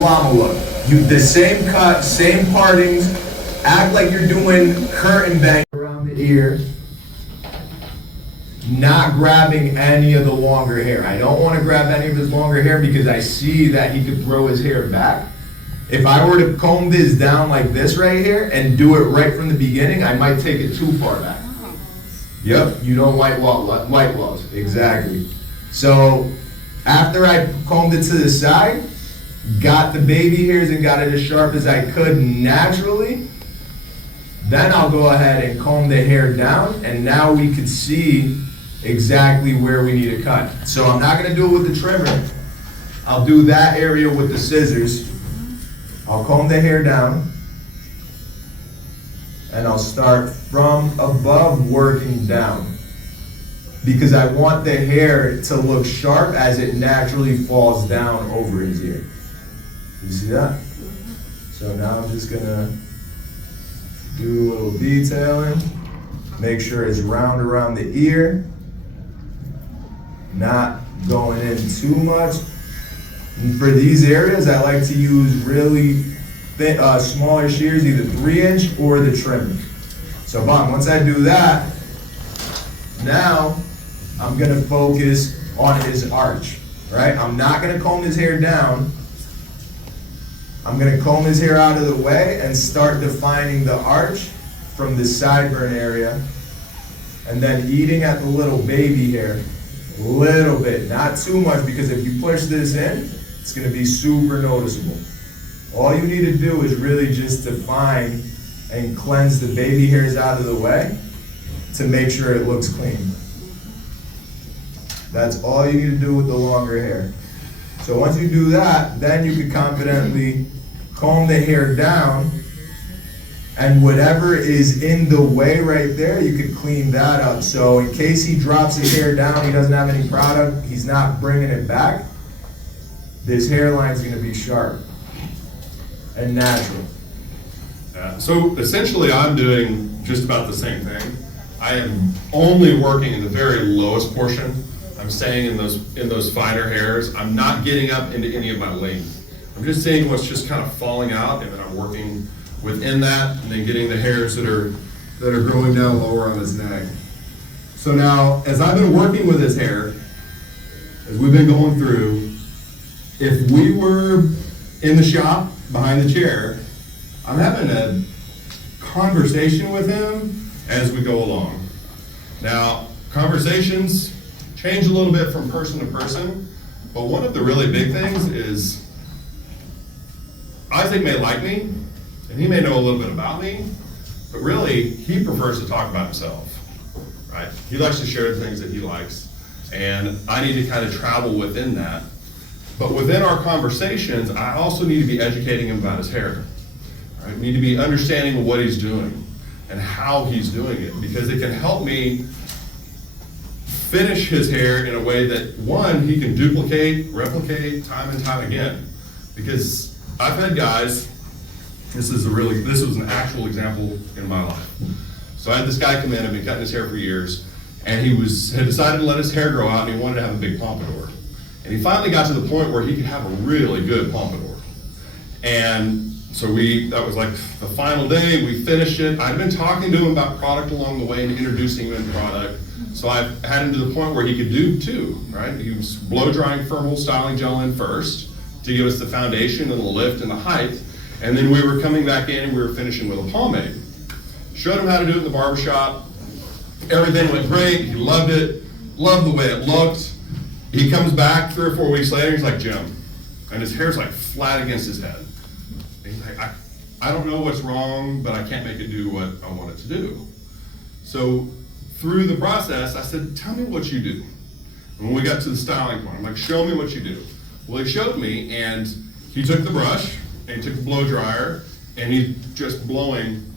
llama look. You the same cut, same partings. Act like you're doing curtain bang around the ear. Not grabbing any of the longer hair. I don't want to grab any of his longer hair because I see that he could throw his hair back. If I were to comb this down like this right here and do it right from the beginning, I might take it too far back. Yep, you don't white laws. Exactly. So after I combed it to the side, got the baby hairs and got it as sharp as I could naturally, then I'll go ahead and comb the hair down, and now we can see exactly where we need to cut. So I'm not gonna do it with the trimmer. I'll do that area with the scissors. I'll comb the hair down, and I'll start from above working down, because I want the hair to look sharp as it naturally falls down over his ear. You see that? So now I'm just gonna do a little detailing, make sure it's round around the ear, not going in too much. And for these areas, I like to use really thin, smaller shears, either 3-inch or the trimmer. So once I do that, now I'm gonna focus on his arch, right? I'm not gonna comb his hair down. I'm gonna comb his hair out of the way and start defining the arch from the sideburn area, and then eating at the little baby hair, little bit, not too much, because if you push this in, it's gonna be super noticeable. All you need to do is really just define and cleanse the baby hairs out of the way to make sure it looks clean. That's all you need to do with the longer hair. So once you do that, then you can confidently comb the hair down, and whatever is in the way right there, you could clean that up. So in case he drops his hair down, he doesn't have any product, he's not bringing it back, this hairline is gonna be sharp and natural. So essentially I'm doing just about the same thing. I am only working in the very lowest portion. I'm staying in those finer hairs. I'm not getting up into any of my length. I'm just seeing what's just kind of falling out, and then I'm working within that, and then getting the hairs that are growing down lower on his neck. So now, as I've been working with his hair, as we've been going through, if we were in the shop behind the chair, I'm having a conversation with him as we go along. Now, conversations change a little bit from person to person, but one of the really big things is Isaac may like me, and he may know a little bit about me, but really, he prefers to talk about himself, right? He likes to share the things that he likes, and I need to kind of travel within that. But within our conversations, I also need to be educating him about his hair. Right? I need to be understanding what he's doing and how he's doing it, because it can help me finish his hair in a way that, one, he can duplicate, replicate time and time again. Because I've had guys, this was an actual example in my life. So I had this guy come in, I've been cutting his hair for years, and he had decided to let his hair grow out, and he wanted to have a big pompadour. And he finally got to the point where he could have a really good pompadour. And so that was like the final day, we finished it. I'd been talking to him about product along the way and introducing him to product. So I had him to the point where he could do two, right? He was blow drying firm hold styling gel in first to give us the foundation and the lift and the height. And then we were coming back in and we were finishing with a pomade. Showed him how to do it in the barbershop. Everything went great, he loved it, loved the way it looked. He comes back 3 or 4 weeks later, he's like, Jim, and his hair's like flat against his head. And he's like, I don't know what's wrong, but I can't make it do what I want it to do. So through the process, I said, tell me what you do. And when we got to the styling point, I'm like, show me what you do. Well, he showed me, and he took the brush, and he took the blow dryer, and he's just blowing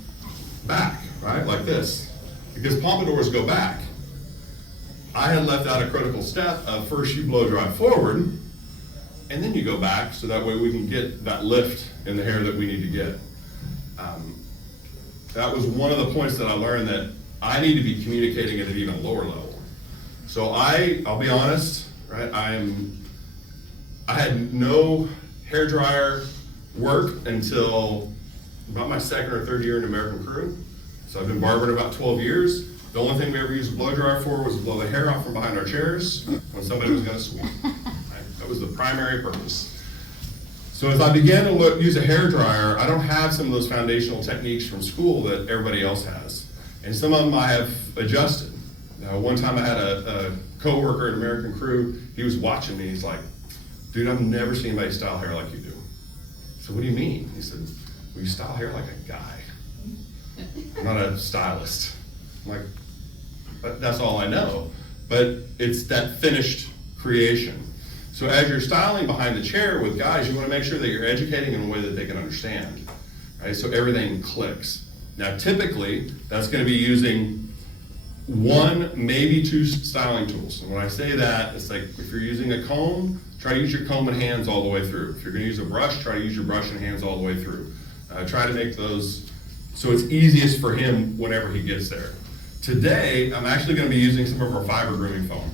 back, right, like this. Because pompadours go back. I had left out a critical step of first you blow dry forward, and then you go back, so that way we can get that lift in the hair that we need to get. That was one of the points that I learned, that I need to be communicating at an even lower level. So I'll be honest, right? I had no hair dryer work until about my second or third year in American Crew. So I've been barbering about 12 years. The only thing we ever used a blow dryer for was to blow the hair off from behind our chairs when somebody was gonna sweep. Right? That was the primary purpose. So as I began to use a hair dryer, I don't have some of those foundational techniques from school that everybody else has. And some of them I have adjusted. One time I had a coworker in American Crew, he was watching me, he's like, dude, I've never seen anybody style hair like you do. So what do you mean? He said, well, you style hair like a guy. I'm not a stylist. I'm like, but that's all I know. But it's that finished creation. So as you're styling behind the chair with guys, you want to make sure that you're educating in a way that they can understand, right? So everything clicks. Now, typically, that's going to be using one, maybe two styling tools. And when I say that, it's like if you're using a comb, try to use your comb and hands all the way through. If you're going to use a brush, try to use your brush and hands all the way through. Try to make those so it's easiest for him whenever he gets there. Today, I'm actually going to be using some of our fiber grooming foam.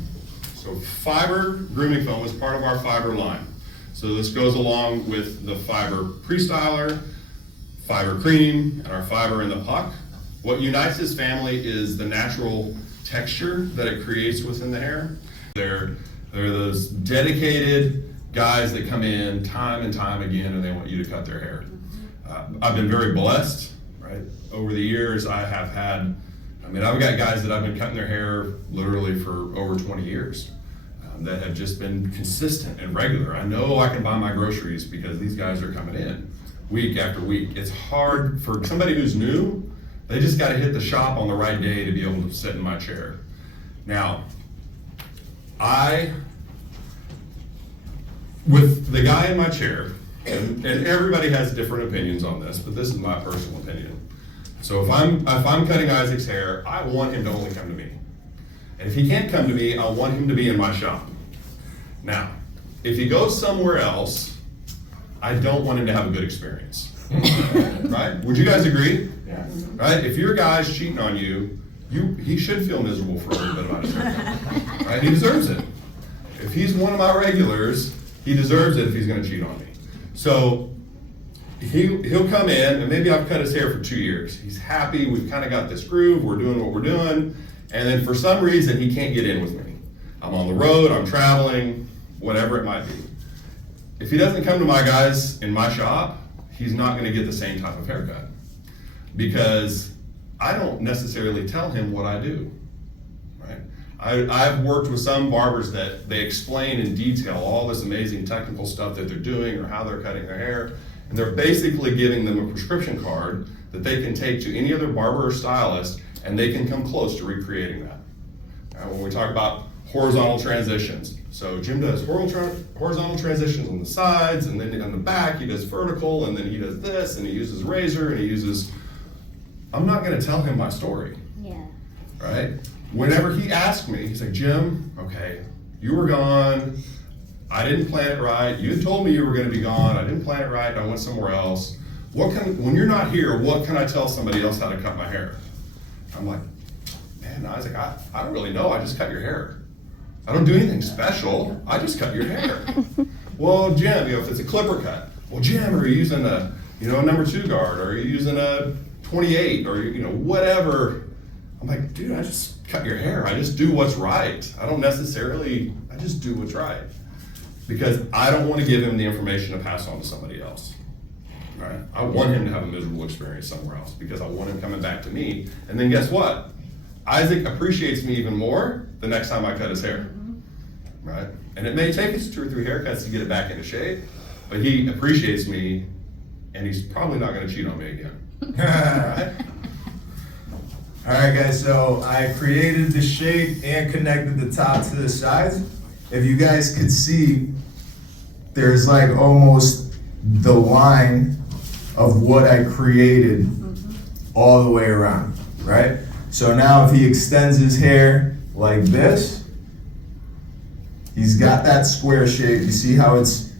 So fiber grooming foam is part of our fiber line. So this goes along with the fiber pre-styler, fiber cream, and our fiber in the puck. What unites this family is the natural texture that it creates within the hair. They're those dedicated guys that come in time and time again and they want you to cut their hair. I've been very blessed, right? Over the years I've got guys that I've been cutting their hair literally for over 20 years that have just been consistent and regular. I know I can buy my groceries because these guys are coming in week after week. It's hard for somebody who's new, they just gotta hit the shop on the right day to be able to sit in my chair. Now, with the guy in my chair, and everybody has different opinions on this, but this is my personal opinion. So if I'm cutting Isaac's hair, I want him to only come to me. And if he can't come to me, I want him to be in my shop. Now, if he goes somewhere else, I don't want him to have a good experience. Right? Would you guys agree? Yeah. Right? If your guy's cheating on you, he should feel miserable for a little bit about his haircut. Right? He deserves it. If he's one of my regulars, he deserves it if he's gonna cheat on me. So he'll come in, and maybe I've cut his hair for 2 years. He's happy, we've kind of got this groove, we're doing what we're doing, and then for some reason he can't get in with me. I'm on the road, I'm traveling, whatever it might be. If he doesn't come to my guys in my shop, he's not gonna get the same type of haircut. Because I don't necessarily tell him what I do, right? I've worked with some barbers that they explain in detail all this amazing technical stuff that they're doing or how they're cutting their hair, and they're basically giving them a prescription card that they can take to any other barber or stylist, and they can come close to recreating that. When we talk about horizontal transitions, so Jim does horizontal transitions on the sides, and then on the back he does vertical, and then he does this, and he uses razor, and he uses, I'm not gonna tell him my story. Yeah. Right? Whenever he asked me, he's like, Jim, okay, you were gone, I didn't plan it right, you told me you were gonna be gone, I didn't plan it right, I went somewhere else. When you're not here, what can I tell somebody else how to cut my hair? I'm like, man, Isaac, I don't really know, I just cut your hair. I don't do anything special, I just cut your hair. Well, Jim, if it's a clipper cut, well, Jim, are you using a number 2 guard, or are you using a 28, or whatever? I'm like, dude, I just cut your hair. I just do what's right. I just do what's right. Because I don't want to give him the information to pass on to somebody else. Right? I want him to have a miserable experience somewhere else because I want him coming back to me. And then guess what? Isaac appreciates me even more the next time I cut his hair. Right? And it may take us 2 or 3 haircuts to get it back into shape, but he appreciates me, and he's probably not going to cheat on me again. Right? All right, guys, so I created the shape and connected the top to the sides. If you guys could see, there's like almost the line of what I created all the way around, right? So now if he extends his hair like this, he's got that square shape. You see how it's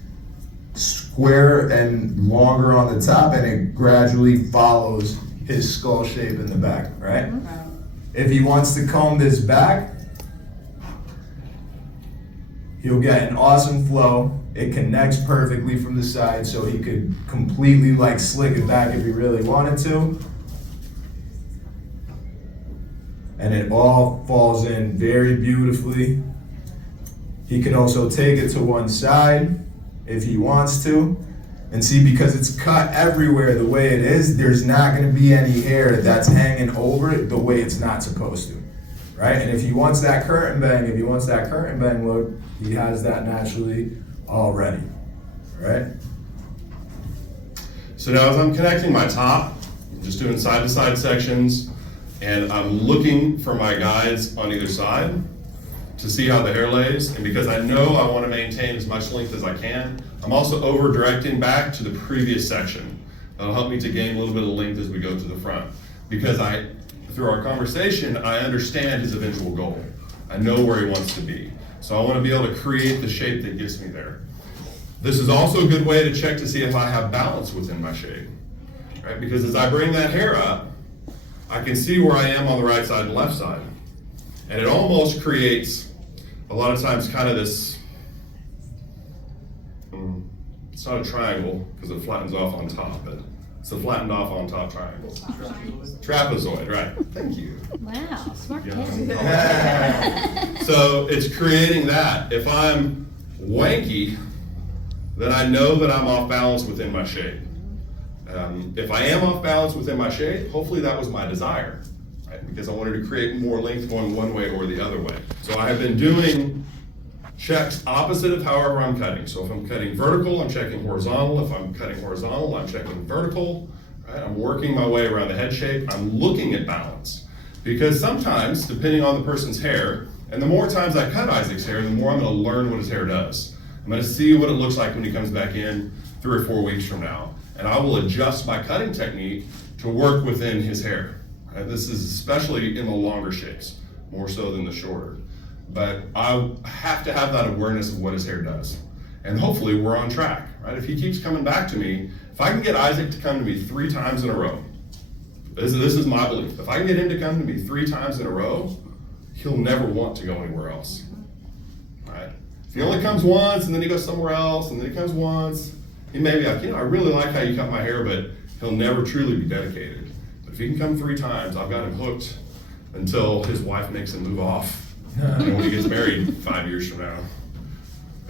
square and longer on the top, and it gradually follows his skull shape in the back, right? If he wants to comb this back, he'll get an awesome flow. It connects perfectly from the side, so he could completely like slick it back if he really wanted to. And it all falls in very beautifully. He can also take it to one side if he wants to. And see, because it's cut everywhere the way it is, there's not gonna be any hair that's hanging over it the way it's not supposed to, right? And if he wants that curtain bang look, he has that naturally already, right? So now as I'm connecting my top, I'm just doing side to side sections, and I'm looking for my guides on either side to see how the hair lays. And because I know I want to maintain as much length as I can, I'm also over directing back to the previous section. That'll help me to gain a little bit of length as we go to the front. Because through our conversation, I understand his eventual goal. I know where he wants to be. So I want to be able to create the shape that gets me there. This is also a good way to check to see if I have balance within my shape, right? Because as I bring that hair up, I can see where I am on the right side and left side. And it almost creates, a lot of times, kind of this, it's not a triangle because it flattens off on top, but it's a flattened off on top triangle. Trapezoid, right. Thank you. Wow, smart kid. So it's creating that. If I'm wanky, then I know that I'm off balance within my shape. If I am off balance within my shape, hopefully that was my desire, right? Because I wanted to create more length going one way or the other way. So I have been doing checks opposite of however I'm cutting. So if I'm cutting vertical, I'm checking horizontal. If I'm cutting horizontal, I'm checking vertical, right? I'm working my way around the head shape. I'm looking at balance. Because sometimes, depending on the person's hair, and the more times I cut Isaac's hair, the more I'm gonna learn what his hair does. I'm gonna see what it looks like when he comes back in 3 or 4 weeks from now. And I will adjust my cutting technique to work within his hair. Right? This is especially in the longer shapes, more so than the shorter. But I have to have that awareness of what his hair does. And hopefully we're on track, right? If he keeps coming back to me, if I can get Isaac to come to me 3 times in a row, this is my belief. If I can get him to come to me 3 times in a row, he'll never want to go anywhere else, right? If he only comes once and then he goes somewhere else and then he comes once, he may be like, I really like how you cut my hair, but he'll never truly be dedicated. But if he can come 3 times, I've got him hooked until his wife makes him move off. And when he gets married 5 years from now.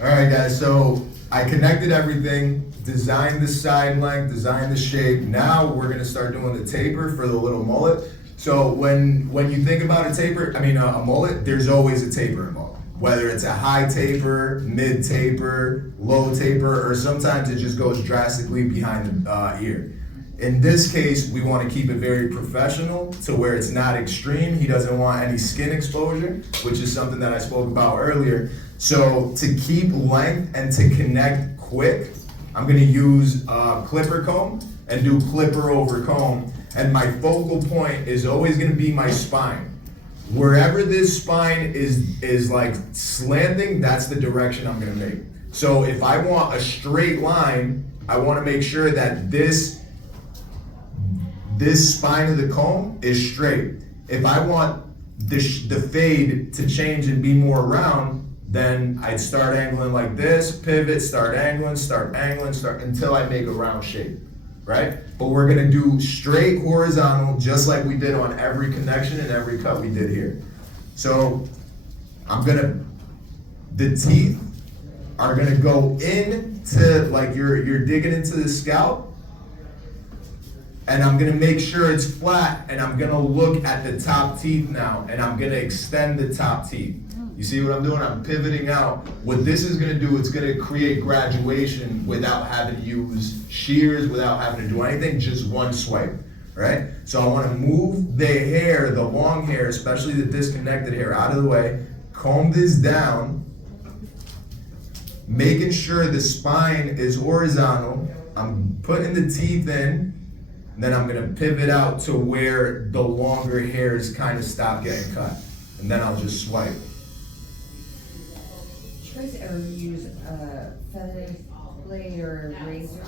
All right, guys, so I connected everything, designed the side length, designed the shape. Now we're gonna start doing the taper for the little mullet. So when you think about a mullet, there's always a taper involved. Whether it's a high taper, mid taper, low taper, or sometimes it just goes drastically behind the ear. In this case, we want to keep it very professional to where it's not extreme. He doesn't want any skin exposure, which is something that I spoke about earlier. So to keep length and to connect quick, I'm gonna use clipper comb and do clipper over comb. And my focal point is always gonna be my spine. Wherever this spine is like slanting, that's the direction I'm gonna make. So if I want a straight line, I wanna make sure that this spine of the comb is straight. If I want the fade to change and be more round, then I'd start angling like this, pivot, start angling, until I make a round shape, right? But we're gonna do straight horizontal, just like we did on every connection and every cut we did here. So the teeth are gonna go into, like you're digging into the scalp, and I'm gonna make sure it's flat, and I'm gonna look at the top teeth now, and I'm gonna extend the top teeth. You see what I'm doing? I'm pivoting out. What this is gonna do, it's gonna create graduation without having to use shears, without having to do anything, just one swipe, right? So I wanna move the hair, the long hair, especially the disconnected hair, out of the way, comb this down, making sure the spine is horizontal. I'm putting the teeth in, then I'm gonna pivot out to where the longer hairs kind of stop getting cut. And then I'll just swipe. Do you guys ever use a feather blade or a razor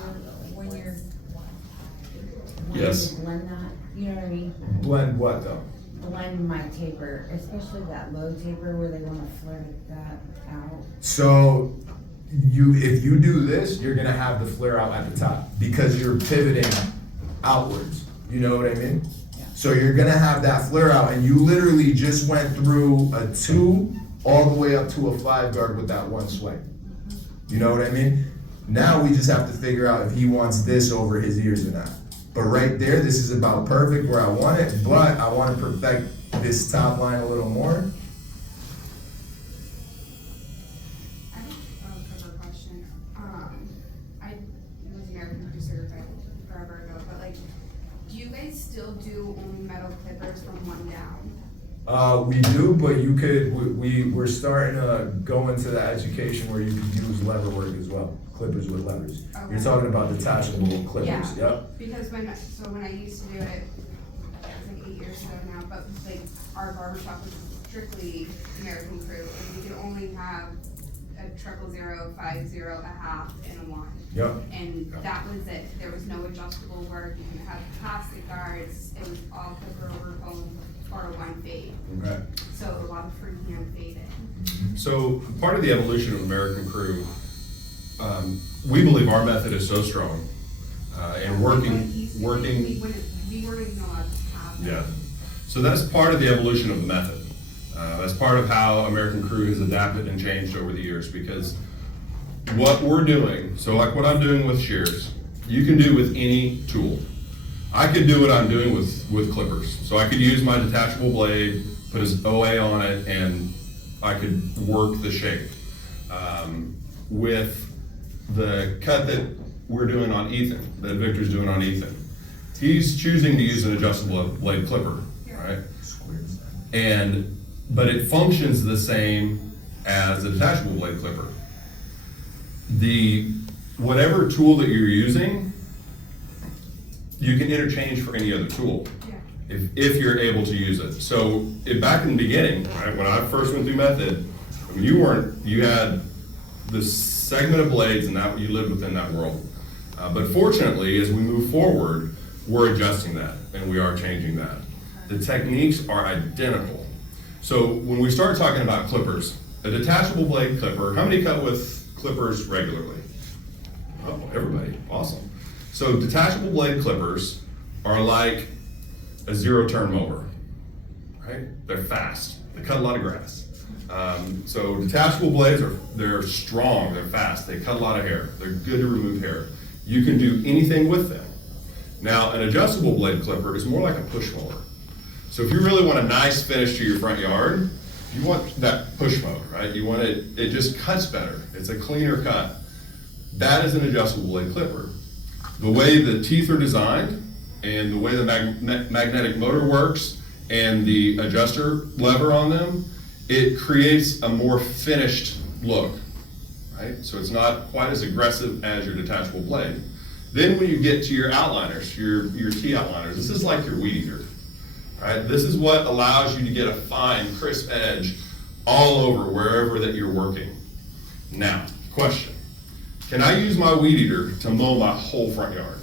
when you're Yes. wanting to blend that? You know what I mean? Blend what though? Blend my taper, especially that low taper where they want to flare that out. So if you do this, you're gonna have the flare out at the top because you're pivoting outwards. You know what I mean? So you're gonna have that flare out, and you literally just went through a 2 all the way up to a 5 guard with that one swipe. You know what I mean? Now we just have to figure out if he wants this over his ears or not. But right there, this is about perfect where I want it, but I want to perfect this top line a little more. I have a cover question. I was American producer forever ago, but like, do you guys still do only metal clippers from one down? We do, but you could, we're starting to go into the education where you could use lever work as well, clippers with levers. You're Okay. talking about detachable clippers, Yeah. yep. Because when I used to do it, it was like 8 years ago now, but like our barbershop was strictly American crew, and we could only have a 000, 50, a half, and a 1. Yep. And that was it. There was no adjustable work. You didn't have plastic guards. It was all clipper over foam or one fade. Okay. So a lot of freehand fading. So part of the evolution of American Crew, we believe our method is so strong, and working. We weren't even allowed to have Yeah. So that's part of the evolution of the method. That's part of how American Crew has adapted and changed over the years, because what we're doing, so like what I'm doing with shears, you can do with any tool. I could do what I'm doing with clippers. So I could use my detachable blade, put an OA on it, and I could work the shape. With the cut that we're doing on Ethan, that Victor's doing on Ethan, he's choosing to use an adjustable blade clipper, right? But it functions the same as a detachable blade clipper. Whatever tool that you're using, you can interchange for any other tool, Yeah. if you're able to use it. So back in the beginning, right, when I first went through method, I mean, you had this segment of blades, and that you lived within that world. But fortunately, as we move forward, we're adjusting that, and we are changing that. The techniques are identical. So when we start talking about clippers, a detachable blade clipper, how many cut with clippers regularly? Oh, everybody, awesome. So detachable blade clippers are like a zero-turn mower, right? They're fast, they cut a lot of grass. So detachable blades they're strong, they're fast, they cut a lot of hair, they're good to remove hair. You can do anything with them. Now, an adjustable blade clipper is more like a push mower. So if you really want a nice finish to your front yard, you want that push mode, right? You want it just cuts better. It's a cleaner cut. That is an adjustable blade clipper. The way the teeth are designed and the way the magnetic motor works and the adjuster lever on them, it creates a more finished look, right? So it's not quite as aggressive as your detachable blade. Then when you get to your outliners, your T outliners, this is like your weed eater, right? This is what allows you to get a fine, crisp edge all over wherever that you're working. Now, question, can I use my weed eater to mow my whole front yard?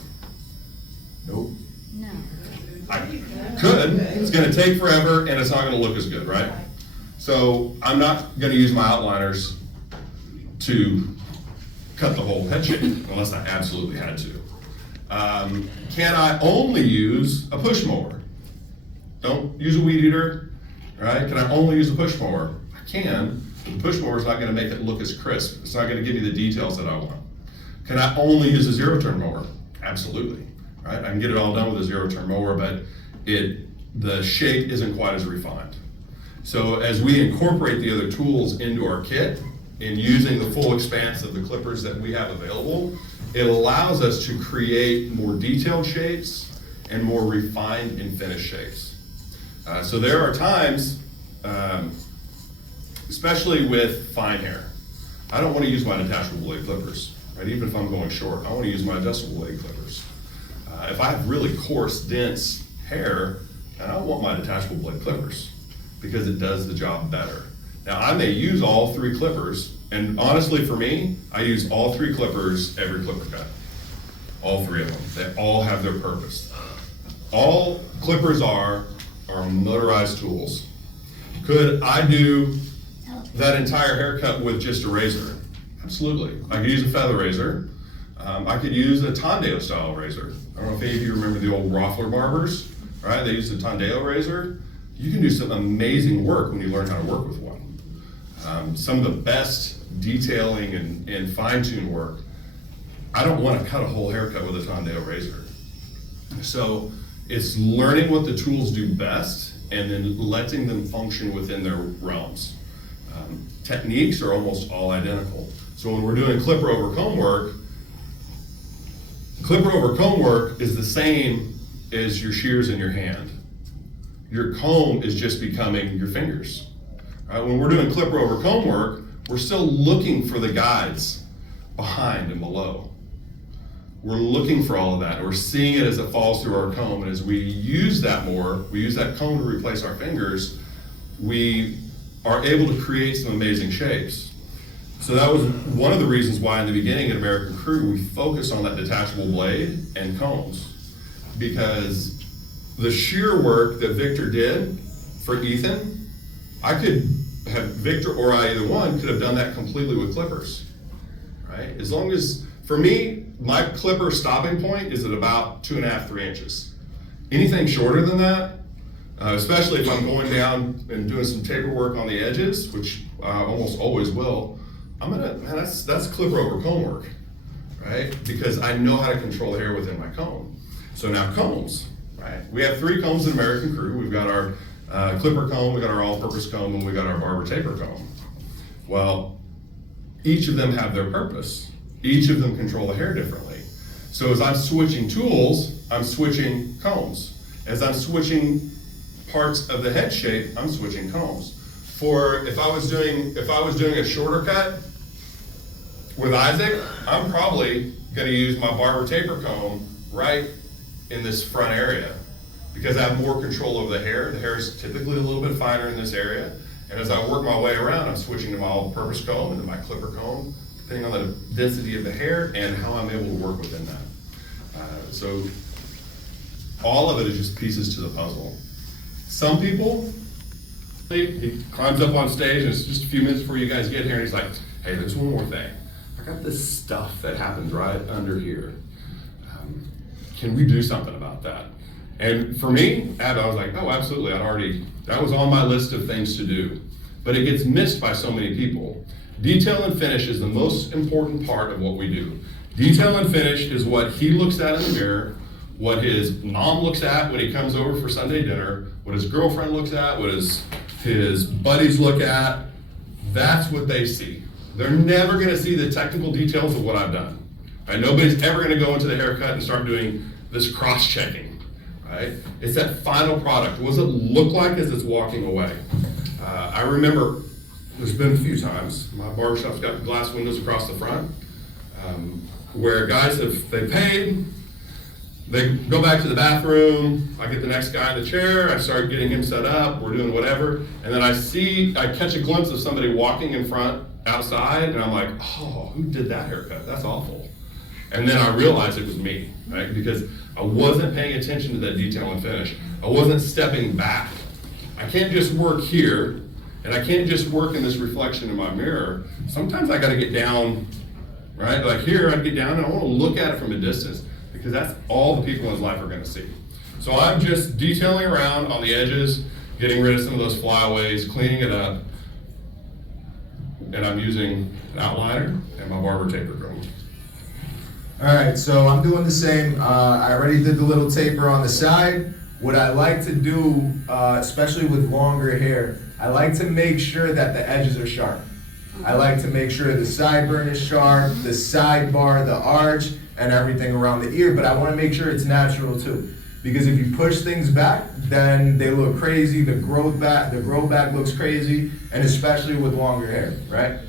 Nope. No. I could, it's gonna take forever and it's not gonna look as good, right? So I'm not gonna use my outliners to cut the whole head shape unless I absolutely had to. Can I only use a push mower? Don't use a weed eater, right? Can I only use a push mower? I can, but the push mower is not gonna make it look as crisp. It's not gonna give me the details that I want. Can I only use a zero-turn mower? Absolutely, right? I can get it all done with a zero-turn mower, but the shape isn't quite as refined. So as we incorporate the other tools into our kit and using the full expanse of the clippers that we have available, it allows us to create more detailed shapes and more refined and finished shapes. So there are times, especially with fine hair, I don't want to use my detachable blade clippers, right? Even if I'm going short, I want to use my adjustable blade clippers. If I have really coarse, dense hair, I don't want my detachable blade clippers because it does the job better. Now, I may use all 3 clippers, and honestly for me, I use all 3 clippers every clipper cut. All 3 of them. They all have their purpose. All clippers are motorized tools. Could I do that entire haircut with just a razor? Absolutely. I could use a feather razor. I could use a Tondeo style razor. I don't know if any of you remember the old Roffler barbers, right? They used a Tondeo razor. You can do some amazing work when you learn how to work with one. Some of the best detailing and fine-tune work. I don't want to cut a whole haircut with a Tondeo razor. So it's learning what the tools do best and then letting them function within their realms. Techniques are almost all identical. So when we're doing clipper over comb work is the same as your shears in your hand. Your comb is just becoming your fingers. When we're doing clipper over comb work, we're still looking for the guides behind and below. We're looking for all of that. We're seeing it as it falls through our comb, and as we use that more, we use that comb to replace our fingers, we are able to create some amazing shapes. So that was one of the reasons why in the beginning at American Crew, we focused on that detachable blade and combs, because the shear work that Victor did for Ethan, I could have, Victor or I, either one, could have done that completely with clippers, right? As long as, for me, my clipper stopping point is at about 2.5, 3 inches. Anything shorter than that, especially if I'm going down and doing some taper work on the edges, which I almost always will, man, that's clipper over comb work, right? Because I know how to control the hair within my comb. So now combs, right? We have 3 combs in American Crew. We've got our clipper comb, we got our all-purpose comb, and we got our barber taper comb. Well, each of them have their purpose. Each of them control the hair differently. So as I'm switching tools, I'm switching combs. As I'm switching parts of the head shape, I'm switching combs. For if I was doing a shorter cut with Isaac, I'm probably gonna use my barber taper comb right in this front area because I have more control over the hair. The hair is typically a little bit finer in this area. And as I work my way around, I'm switching to my all-purpose comb and to my clipper comb, depending on the density of the hair and how I'm able to work within that. So all of it is just pieces to the puzzle. Some people, he climbs up on stage and it's just a few minutes before you guys get here and he's like, hey, there's one more thing. I got this stuff that happens right under here. Can we do something about that? And for me, I was like, oh, absolutely. That was on my list of things to do. But it gets missed by so many people. Detail and finish is the most important part of what we do. Detail and finish is what he looks at in the mirror, what his mom looks at when he comes over for Sunday dinner, what his girlfriend looks at, what his buddies look at. That's what they see. They're never gonna see the technical details of what I've done. Right? Nobody's ever gonna go into the haircut and start doing this cross-checking, right? It's that final product. What does it look like as it's walking away? I remember there's been a few times, my barbershop's got glass windows across the front, where guys they paid, they go back to the bathroom, I get the next guy in the chair, I start getting him set up, we're doing whatever, and then I catch a glimpse of somebody walking in front outside, and I'm like, oh, who did that haircut? That's awful. And then I realized it was me, right? Because I wasn't paying attention to that detail and finish. I wasn't stepping back. I can't just work here, and I can't just work in this reflection in my mirror. Sometimes I gotta get down, right? Like here, I get down and I wanna look at it from a distance because that's all the people in his life are gonna see. So I'm just detailing around on the edges, getting rid of some of those flyaways, cleaning it up, and I'm using an outliner and my barber taper comb. All right, so I'm doing the same. I already did the little taper on the side. What I like to do, especially with longer hair, I like to make sure that the edges are sharp. I like to make sure the sideburn is sharp, the sidebar, the arch, and everything around the ear, but I wanna make sure it's natural too. Because if you push things back, then they look crazy, the grow back looks crazy, and especially with longer hair, right?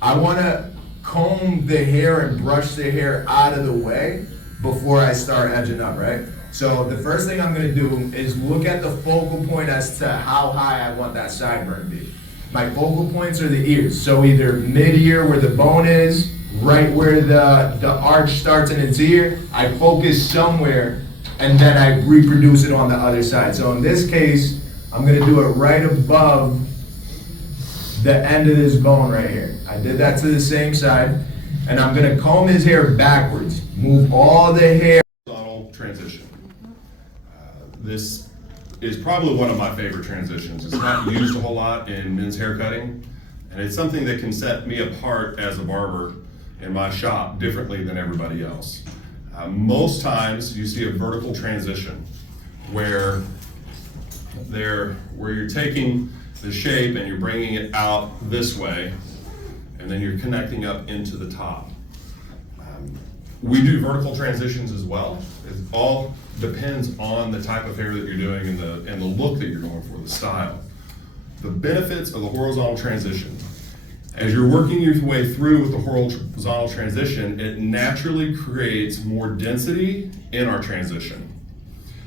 I wanna comb the hair and brush the hair out of the way before I start edging up, right? So the first thing I'm gonna do is look at the focal point as to how high I want that sideburn to be. My focal points are the ears, so either mid-ear where the bone is, right where the arch starts in its ear, I focus somewhere and then I reproduce it on the other side. So in this case, I'm gonna do it right above the end of this bone right here. I did that to the same side, and I'm gonna comb his hair backwards, move all the hair. Horizontal transition. This is probably one of my favorite transitions. It's not used a whole lot in men's hair cutting, and it's something that can set me apart as a barber in my shop differently than everybody else. Most times you see a vertical transition where you're taking the shape and you're bringing it out this way, and then you're connecting up into the top. We do vertical transitions as well. It all depends on the type of hair that you're doing and the look that you're going for, the style. The benefits of the horizontal transition. As you're working your way through with the horizontal transition, it naturally creates more density in our transition.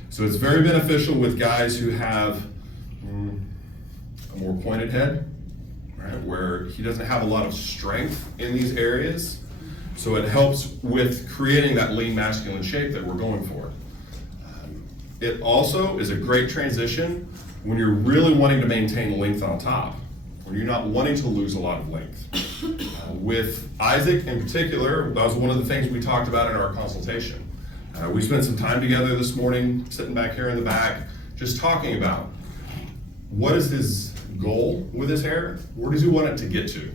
So it's very beneficial with guys who have a more pointed head, right, where he doesn't have a lot of strength in these areas. So it helps with creating that lean masculine shape that we're going for. It also is a great transition when you're really wanting to maintain length on top, when you're not wanting to lose a lot of length. With Isaac in particular, that was one of the things we talked about in our consultation. We spent some time together this morning, sitting back here in the back, just talking about what is his goal with his hair? Where does he want it to get to?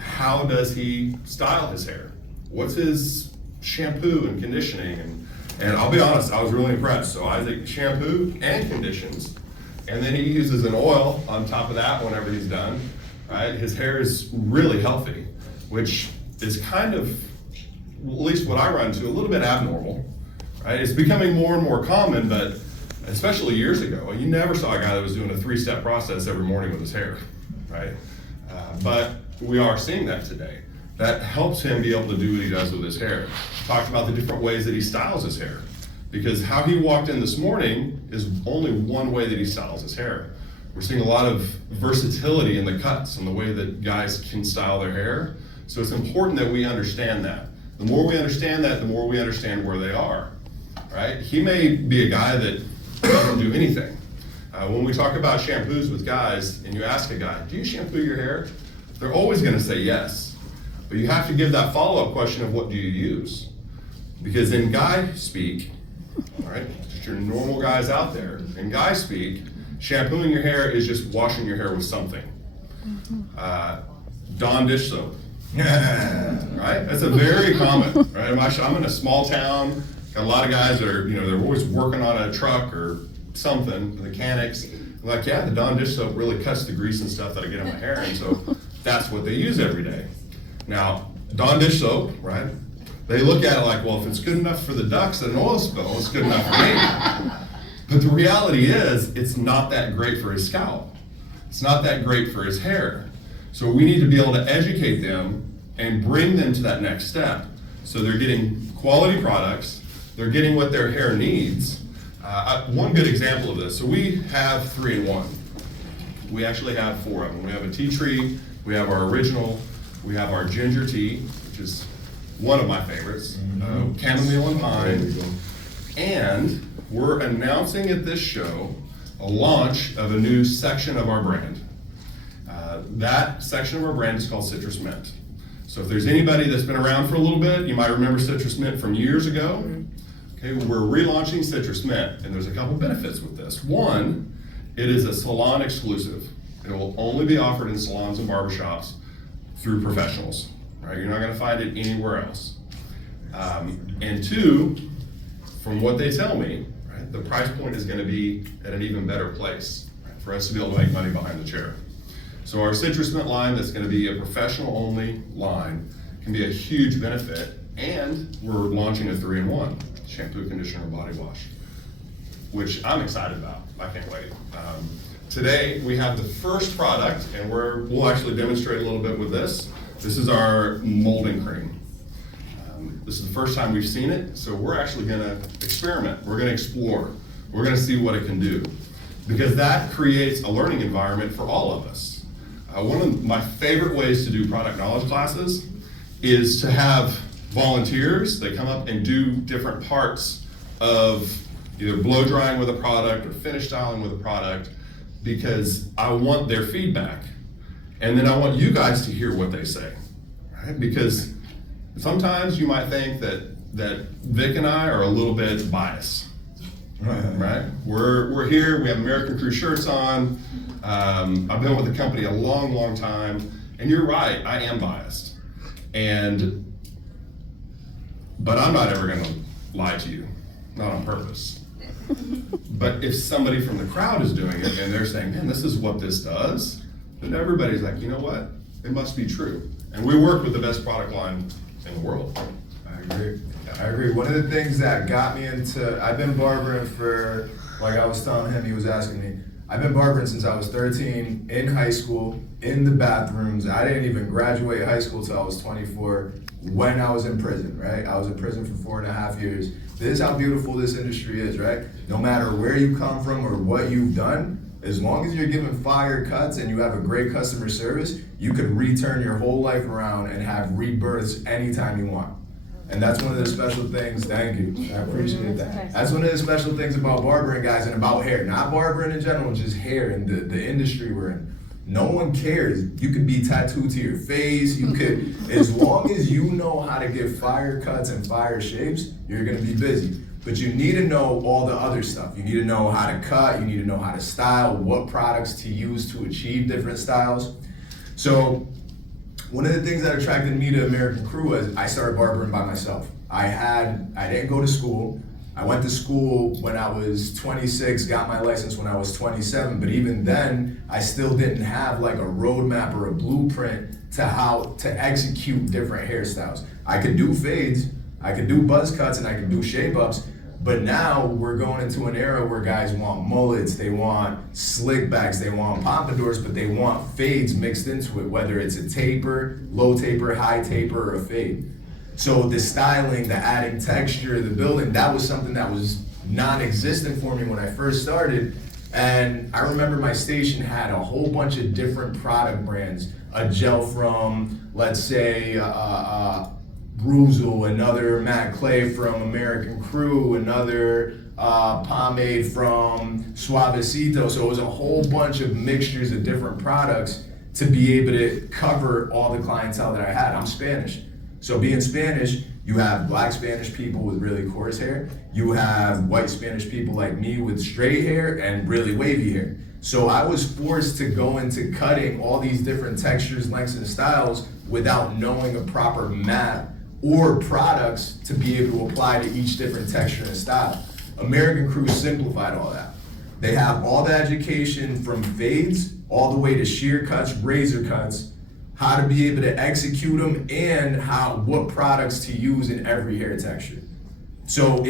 How does he style his hair? What's his shampoo and conditioning? And I'll be honest, I was really impressed. So Isaac shampoo and conditions, and then he uses an oil on top of that whenever he's done, right? His hair is really healthy, which is kind of, at least what I run into, a little bit abnormal, right? It's becoming more and more common, but especially years ago, you never saw a guy that was doing a 3-step process every morning with his hair, right? But we are seeing that today. That helps him be able to do what he does with his hair. Talked about the different ways that he styles his hair, because how he walked in this morning is only one way that he styles his hair. We're seeing a lot of versatility in the cuts and the way that guys can style their hair. So it's important that we understand that. The more we understand that, the more we understand where they are, right? He may be a guy that doesn't do anything. When we talk about shampoos with guys, and you ask a guy, do you shampoo your hair? They're always gonna say yes. But you have to give that follow-up question of what do you use? Because in guy speak, all right, just your normal guys out there, in guy speak, shampooing your hair is just washing your hair with something. Dawn dish soap, right? That's a very common, right? I'm in a small town, got a lot of guys that are, they're always working on a truck or something, mechanics. Like, yeah, the Dawn dish soap really cuts the grease and stuff that I get in my hair, and so that's what they use every day. Now, Dawn dish soap, right? They look at it like, well, if it's good enough for the ducks, then an oil spill is good enough for me. But the reality is, it's not that great for his scalp. It's not that great for his hair. So we need to be able to educate them and bring them to that next step. So they're getting quality products, they're getting what their hair needs. One good example of this, so we have 3-in-1. We actually have 4 of them. We have a tea tree, we have our original, we have our ginger tea, which is one of my favorites, chamomile and pine, and we're announcing at this show a launch of a new section of our brand. That section of our brand is called Citrus Mint. So if there's anybody that's been around for a little bit, you might remember Citrus Mint from years ago. Okay, we're relaunching Citrus Mint, and there's a couple benefits with this. One, it is a salon exclusive. It will only be offered in salons and barbershops through professionals, right? You're not gonna find it anywhere else. And two, from what they tell me, right, the price point is gonna be at an even better place, right, for us to be able to make money behind the chair. So our Citrus Mint line, that's gonna be a professional only line, can be a huge benefit, and we're launching a 3-in-1, shampoo, conditioner, body wash, which I'm excited about. I can't wait. Today, we have the first product, and we'll actually demonstrate a little bit with this. This is our molding cream. This is the first time we've seen it, so we're actually gonna experiment. We're gonna explore. We're gonna see what it can do. Because that creates a learning environment for all of us. One of my favorite ways to do product knowledge classes is to have volunteers that come up and do different parts of either blow drying with a product or finish styling with a product, because I want their feedback. And then I want you guys to hear what they say, right? Because sometimes you might think that Vic and I are a little bit biased, right? We're here, we have American Crew shirts on. I've been with the company a long, long time, and you're right, I am biased. But I'm not ever gonna lie to you, not on purpose. But if somebody from the crowd is doing it and they're saying, man, this is what this does, then everybody's like, you know what? It must be true. And we work with the best product line in the world. I agree. One of the things that got me into, I've been barbering for, like I was telling him, he was asking me, I've been barbering since I was 13, in high school, in the bathrooms. I didn't even graduate high school till I was 24 when I was in prison, right? I was in prison for 4.5 years. This is how beautiful this industry is, right? No matter where you come from or what you've done, as long as you're giving fire cuts and you have a great customer service, you could return your whole life around and have rebirths anytime you want. And that's one of the special things, thank you, I appreciate that. That's one of the special things about barbering, guys, and about hair. Not barbering in general, just hair and the industry we're in. No one cares. You could be tattooed to your face, you could, as long as you know how to give fire cuts and fire shapes, you're gonna be busy. But you need to know all the other stuff. You need to know how to cut, you need to know how to style, what products to use to achieve different styles. So, one of the things that attracted me to American Crew was I started barbering by myself. I didn't go to school. I went to school when I was 26, got my license when I was 27, but even then, I still didn't have like a roadmap or a blueprint to how to execute different hairstyles. I could do fades, I could do buzz cuts, and I could do shape ups, but now we're going into an era where guys want mullets, they want slick backs, they want pompadours, but they want fades mixed into it, whether it's a taper, low taper, high taper, or a fade. So the styling, the adding texture, the building, that was something that was non-existent for me when I first started. And I remember my station had a whole bunch of different product brands. A gel from, let's say, Bruzel, another matte clay from American Crew, another pomade from Suavecito. So it was a whole bunch of mixtures of different products to be able to cover all the clientele that I had. I'm Spanish. So being Spanish, you have black Spanish people with really coarse hair. You have white Spanish people like me with straight hair and really wavy hair. So I was forced to go into cutting all these different textures, lengths, and styles without knowing a proper map or products to be able to apply to each different texture and style. American Crew simplified all that. They have all the education from fades all the way to shear cuts, razor cuts, how to be able to execute them, and what products to use in every hair texture. So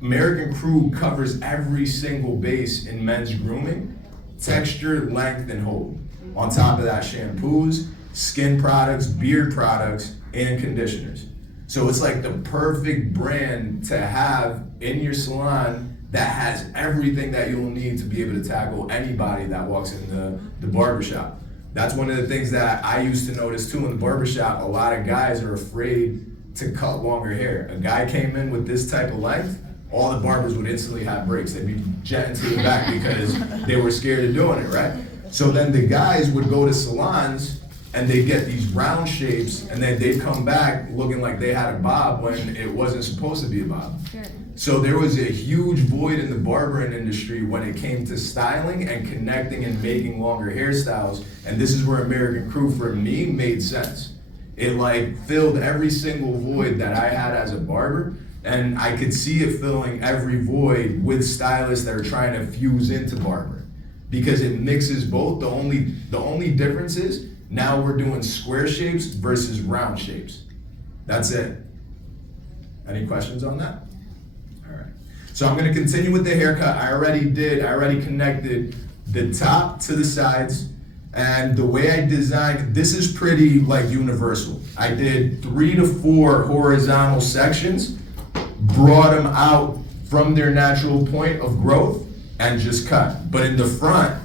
American Crew covers every single base in men's grooming, texture, length, and hold. On top of that, shampoos, skin products, beard products, and conditioners. So it's like the perfect brand to have in your salon that has everything that you'll need to be able to tackle anybody that walks in the barbershop. That's one of the things that I used to notice too in the barbershop. A lot of guys are afraid to cut longer hair. A guy came in with this type of length, all the barbers would instantly have breaks. They'd be jetting to the back because they were scared of doing it, right? So then the guys would go to salons and they get these round shapes, and then they'd come back looking like they had a bob when it wasn't supposed to be a bob. Sure. So there was a huge void in the barbering industry when it came to styling and connecting and making longer hairstyles, and this is where American Crew for me made sense. It like filled every single void that I had as a barber, and I could see it filling every void with stylists that are trying to fuse into barbering, because it mixes both. The only difference is now we're doing square shapes versus round shapes. That's it. Any questions on that? All right. So I'm gonna continue with the haircut. I already connected the top to the sides, and the way I designed, this is pretty like universal. I did 3 to 4 horizontal sections, brought them out from their natural point of growth, and just cut. But in the front,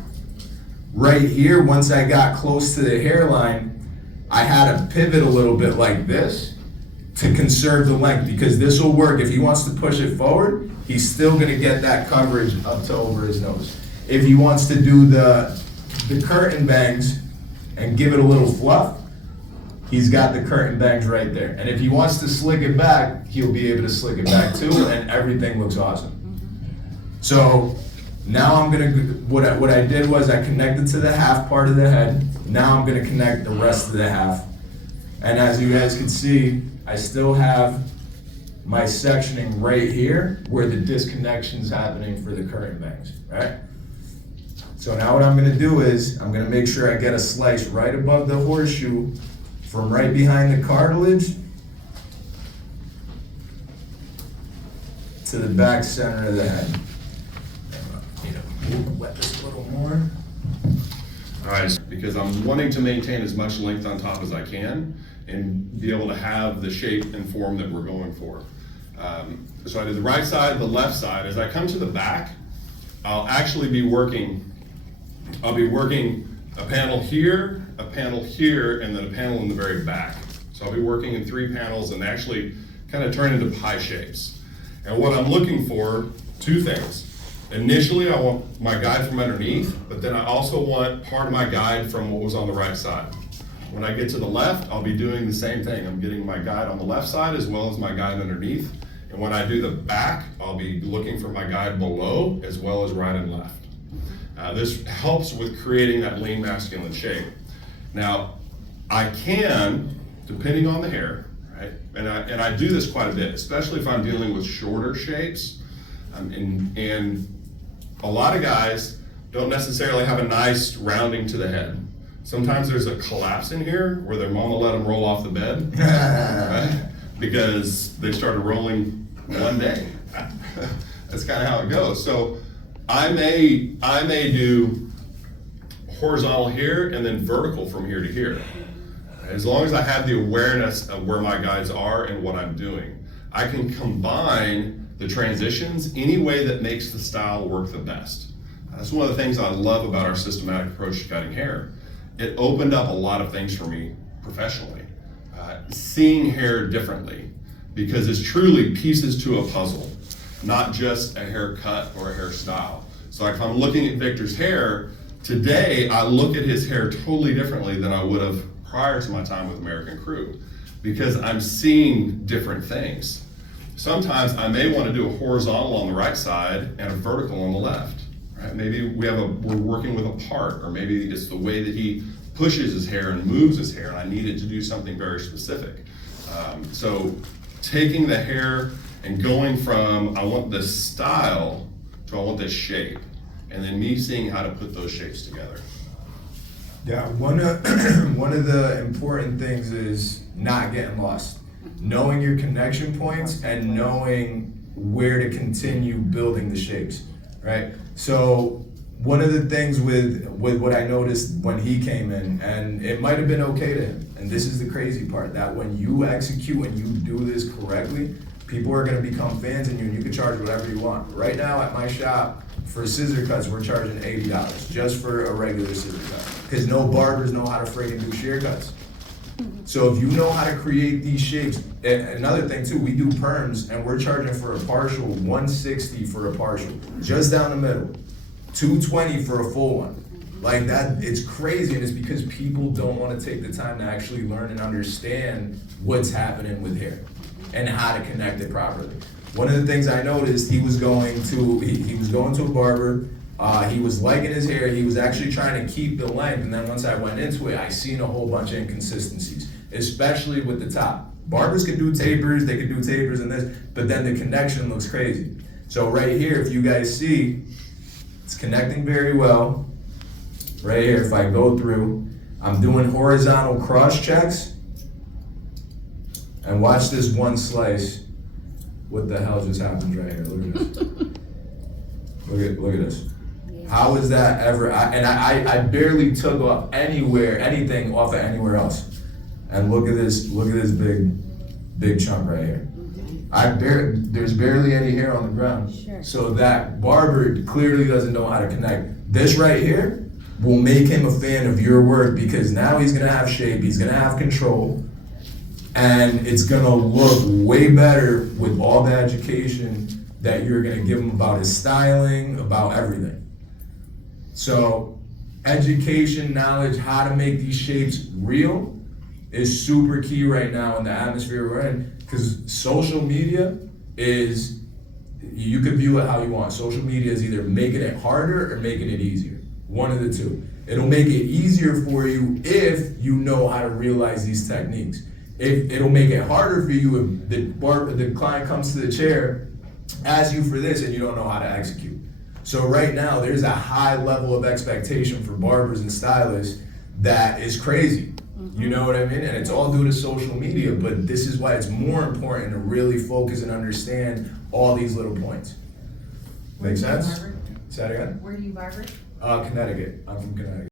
right here, once I got close to the hairline, I had to pivot a little bit like this to conserve the length, because this will work. If he wants to push it forward, he's still gonna get that coverage up to over his nose. If he wants to do the curtain bangs and give it a little fluff, he's got the curtain bangs right there. And if he wants to slick it back, he'll be able to slick it back too, and everything looks awesome. So now I'm gonna, what I did was I connected to the half part of the head. Now I'm gonna connect the rest of the half. And as you guys can see, I still have my sectioning right here where the disconnection's happening for the curtain bangs, right? So now what I'm gonna do is, I'm gonna make sure I get a slice right above the horseshoe from right behind the cartilage to the back center of the head. Wet this a little more. All right, because I'm wanting to maintain as much length on top as I can and be able to have the shape and form that we're going for. So I did the right side, the left side. As I come to the back, I'll actually be working, a panel here, and then a panel in the very back. So I'll be working in 3 panels and actually kind of turn into pie shapes. And what I'm looking for, 2 things. Initially, I want my guide from underneath, but then I also want part of my guide from what was on the right side. When I get to the left, I'll be doing the same thing. I'm getting my guide on the left side as well as my guide underneath. And when I do the back, I'll be looking for my guide below as well as right and left. This helps with creating that lean masculine shape. Now, I can, depending on the hair, right? And I do this quite a bit, especially if I'm dealing with shorter shapes. And a lot of guys don't necessarily have a nice rounding to the head. Sometimes there's a collapse in here where their mama let them roll off the bed, right? Because they started rolling one day. That's kind of how it goes. So I may do horizontal here and then vertical from here to here. As long as I have the awareness of where my guides are and what I'm doing, I can combine the transitions any way that makes the style work the best. That's one of the things I love about our systematic approach to cutting hair. It opened up a lot of things for me professionally. Seeing hair differently, because it's truly pieces to a puzzle, not just a haircut or a hairstyle. So if I'm looking at Victor's hair, today I look at his hair totally differently than I would have prior to my time with American Crew, because I'm seeing different things. Sometimes I may want to do a horizontal on the right side and a vertical on the left. Right? Maybe we're working with a part, or maybe it's the way that he pushes his hair and moves his hair, and I needed to do something very specific. So taking the hair and going from I want this style to I want this shape, and then me seeing how to put those shapes together. Yeah, one of the important things is not getting lost. Knowing your connection points and knowing where to continue building the shapes, right? So one of the things with what I noticed when he came in, and it might have been okay to him, and this is the crazy part, that when you execute and you do this correctly, people are gonna become fans of you and you can charge whatever you want. Right now at my shop, for scissor cuts, we're charging $80 just for a regular scissor cut, because no barbers know how to friggin' do shear cuts. So if you know how to create these shapes, and another thing too, we do perms and we're charging for a partial, $160 for a partial, just down the middle, $220 for a full one. Like that, it's crazy, and it's because people don't want to take the time to actually learn and understand what's happening with hair and how to connect it properly. One of the things I noticed, he was going to a barber. He was liking his hair. He was actually trying to keep the length. And then once I went into it, I seen a whole bunch of inconsistencies, especially with the top. Barbers can do tapers, they can do tapers and this, but then the connection looks crazy. So right here, if you guys see, it's connecting very well. Right here, if I go through, I'm doing horizontal cross checks. And watch this one slice. What the hell just happened right here? Look at this. Look at this. How is that ever? I barely took off anything off of anywhere else. And look at this big chunk right here. There's barely any hair on the ground. Sure. So that barber clearly doesn't know how to connect. This right here will make him a fan of your work, because now he's gonna have shape, he's gonna have control, and it's gonna look way better with all the education that you're gonna give him about his styling, about everything. So education, knowledge, how to make these shapes real is super key right now in the atmosphere we're in, because social media is, you can view it how you want. Social media is either making it harder or making it easier. One of the two. It'll make it easier for you if you know how to realize these techniques. It'll make it harder for you if the client comes to the chair, asks you for this, and you don't know how to execute. So right now, there's a high level of expectation for barbers and stylists that is crazy. You know what I mean? And it's all due to social media, but this is why it's more important to really focus and understand all these little points. Make sense? Say that again? Where do you barber? Connecticut. I'm from Connecticut.